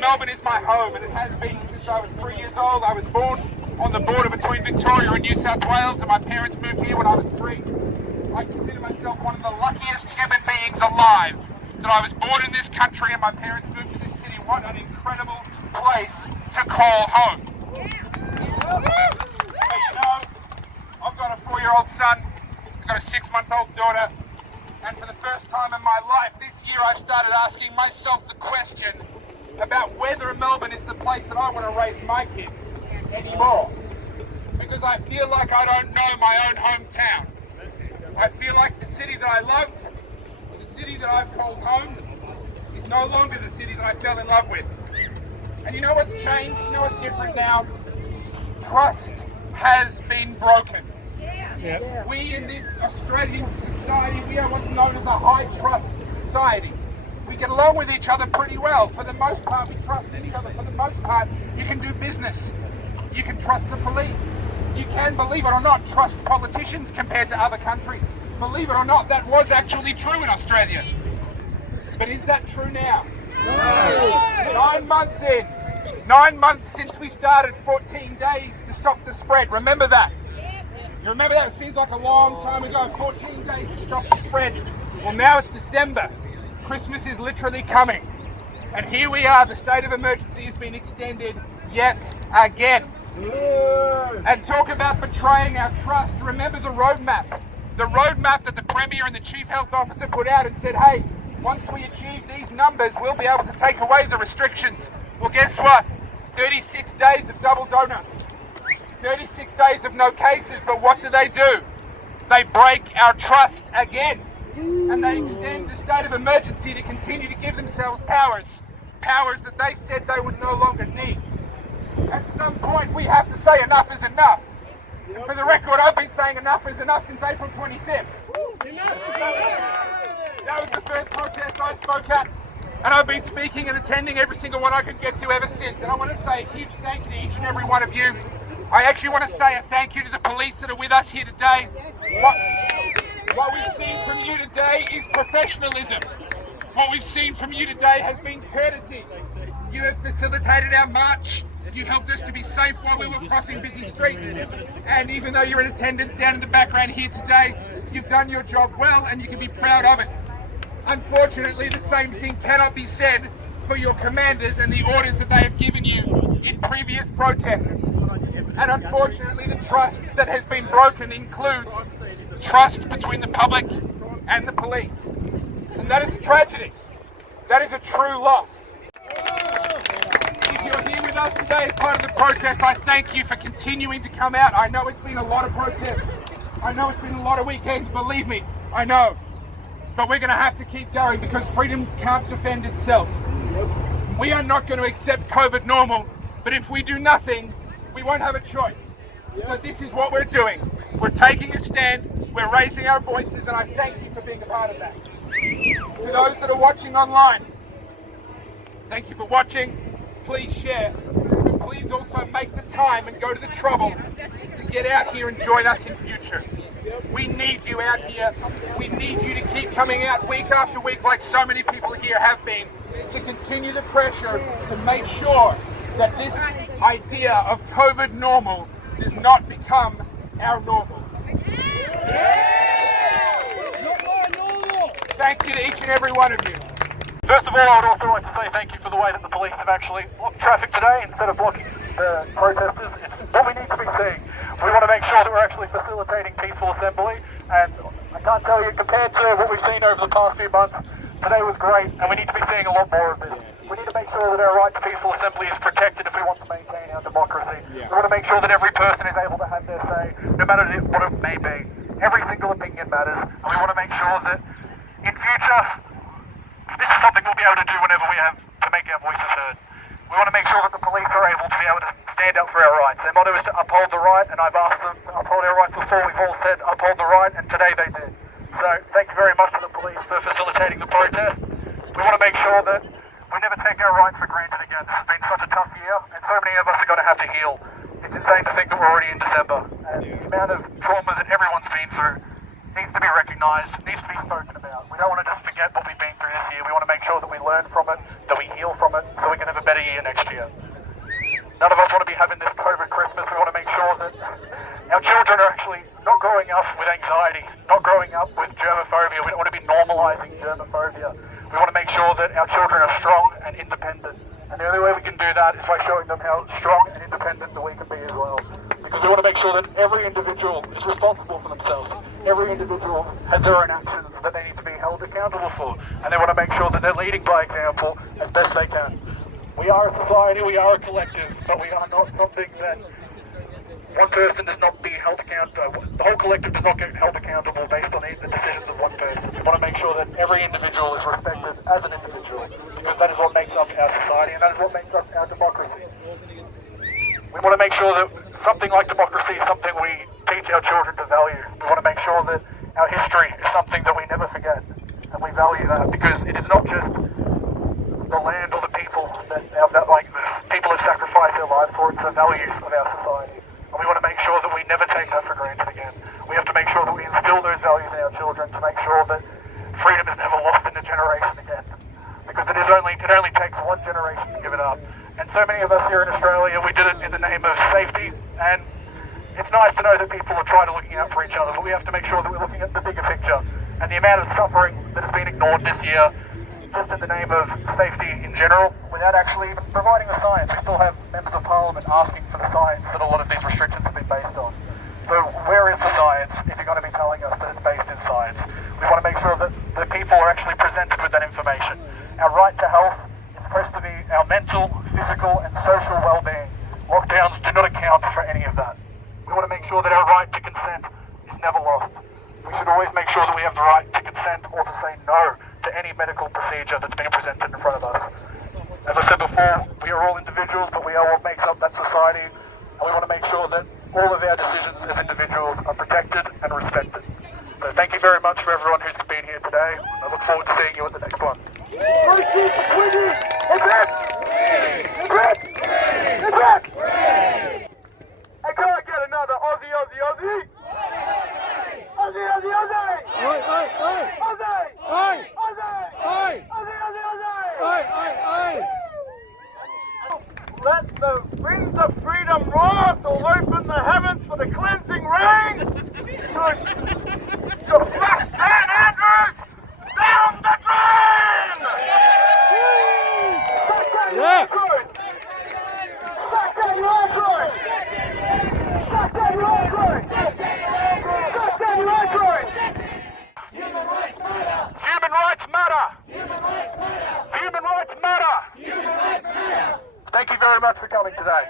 Melbourne is my home, and it has been since I was 3 years old. I was born on the border between Victoria and New South Wales, and my parents moved here when I was 3. I consider myself one of the luckiest human beings alive that I was born in this country and my parents moved to this city. What an incredible place to call home. But you know, I've got a 4-year-old son, I've got a 6-month-old daughter, and for the first time in my life this year I've started asking myself the question about whether Melbourne is the place that I want to raise my kids anymore. Because I feel like I don't know my own hometown. I feel like the city that I loved, the city that I've called home, is no longer the city that I fell in love with. And you know what's changed? You know what's different now? Trust has been broken. Yeah. We in this Australian society, we are what's known as a high trust society. We get along with each other pretty well. For the most part, we trust each other. For the most part, you can do business. You can trust the police. You can, believe it or not, trust politicians compared to other countries. Believe it or not, that was actually true in Australia. But is that true now? No. 9 months in. 9 months since we started, 14 days to stop the spread. Remember that? You remember that? It seems like a long time ago. 14 days to stop the spread. Well, now it's December. Christmas is literally coming. And here we are. The state of emergency has been extended yet again. And talk about betraying our trust. Remember the roadmap. The roadmap that the Premier and the Chief Health Officer put out and said, hey, once we achieve these numbers, we'll be able to take away the restrictions. Well, guess what? 36 days of double donuts. 36 days of no cases, but what do? They break our trust again. And they extend the state of emergency to continue to give themselves powers that they said they would no longer need. At some point, we have to say enough is enough. And for the record, I've been saying enough is enough since April 25th. That was the first protest I spoke at, and I've been speaking and attending every single one I could get to ever since. And I want to say a huge thank you to each and every one of you. I actually want to say a thank you to the police that are with us here today. What we've seen from you today is professionalism. What we've seen from you today has been courtesy. You have facilitated our march. You helped us to be safe while we were crossing busy streets. And even though you're in attendance down in the background here today, you've done your job well and you can be proud of it. Unfortunately, the same thing cannot be said for your commanders and the orders that they have given you in previous protests. And unfortunately, the trust that has been broken includes trust between the public and the police. And that is a tragedy. That is a true loss. If you're here with us today as part of the protest, I thank you for continuing to come out. I know it's been a lot of protests. I know it's been a lot of weekends, believe me, I know. But we're going to have to keep going because freedom can't defend itself. We are not going to accept COVID normal, but if we do nothing, we won't have a choice. So this is what we're doing. We're taking a stand, we're raising our voices, and I thank you for being a part of that. To those that are watching online, thank you for watching. Please share, but please also make the time and go to the trouble to get out here and join us in future. We need you out here. We need you to keep coming out week after week like so many people here have been, to continue the pressure to make sure that this idea of COVID normal does not become our normal. Thank you to each and every one of you. First of all, I would also like to say thank you for the way that the police have actually blocked traffic today instead of blocking the protesters. It's what we need to be seeing. We want to make sure that we're actually facilitating peaceful assembly, and I can't tell you, compared to what we've seen over the past few months, today was great, and we need to be seeing a lot more of this. We need to to make sure that our right to peaceful assembly is protected if we want to maintain our democracy. We want to make sure that every person is able to have their say, no matter what it may be. Every single opinion matters, and we want to make sure that in future, this is something we'll be able to do whenever we have to make our voices heard. We want to make sure that the police are able to be able to stand up for our rights. Their motto is to uphold the right, and I've asked them to uphold our rights before. We've all said uphold the right, and today they did. So thank you very much to the police for facilitating the protest. We want to make sure that we never take our rights for granted again. This has been such a tough year, and so many of us are going to have to heal. It's insane to think that we're already in December, and the amount of trauma that everyone's been through needs to be recognised, needs to be spoken about. We don't want to just forget what we've been through this year. We want to make sure that we learn from it, that we heal from it, so we can have a better year next year. None of us want to be having this COVID Christmas. We want to make sure that our children are actually not growing up with anxiety, not growing up with germophobia. We don't want to be normalising germophobia. We want to make sure that our children are strong and independent. And the only way we can do that is by showing them how strong and independent that we can be as well. Because we want to make sure that every individual is responsible for themselves. Every individual has their own actions that they need to be held accountable for. And they want to make sure that they're leading by example as best they can. We are a society, we are a collective, but we are not something that one person does not be held accountable. The whole collective does not get held accountable based on the decisions of one person. We want to make sure that every individual is respected as an individual, because that is what makes up our society and that is what makes up our democracy. We want to make sure that something like democracy is something we teach our children to value. We want to make sure that our history is something that we never forget, and we value that, because it is not just the land or the people that people have sacrificed their lives for. It's the values of our society, and we want to make sure that we never take that for granted again. We have to make sure that we instill those values in our children to make sure that freedom is never lost in a generation again, because it only takes one generation to give it up. And so many of us here in Australia, we did it in the name of safety, and it's nice to know that people are trying to look out for each other, but we have to make sure that we're looking at the bigger picture. And the amount of suffering that has been ignored this year, just in the name of safety in general, without actually even providing the science. We still have members of parliament asking for the science that a lot of these restrictions have been based on. So where is the science if you're going to be telling us that it's based in science? We want to make sure that the people are actually presented with that information. Our right to health is supposed to be our mental, physical and social well-being. Lockdowns do not account for any of that. We want to make sure that our right to consent is never lost. We should always make sure that we have the right to consent or to say no to any medical procedure that's being presented in front of us. As I said before, we are all individuals, but we are what makes up that society, and we want to make sure that all of our decisions as individuals are protected and respected. So thank you very much for everyone who's been here today. I look forward to seeing you at the next one. Hey, can I get another Aussie, Aussie, Aussie? Aussie, Aussie, Aussie! Oi, oi, oi! Aussie! Oi! Aussie! Oi! Aussie, Aussie, Aussie! Oi, oi, oi! Let the winds of freedom roar to open the heavens for the cleansing rain! To flush Dan Andrews down the drain! Yeah! Suck down your Andrews! Suck down your Andrews! Suck down your Andrews! Human rights matter! Human rights matter! Human rights matter! Human rights matter! Human rights matter! Thank you very much for coming today.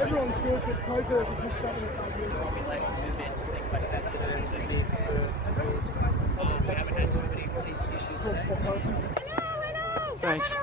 Everyone's good, but COVID is just something that's Thanks.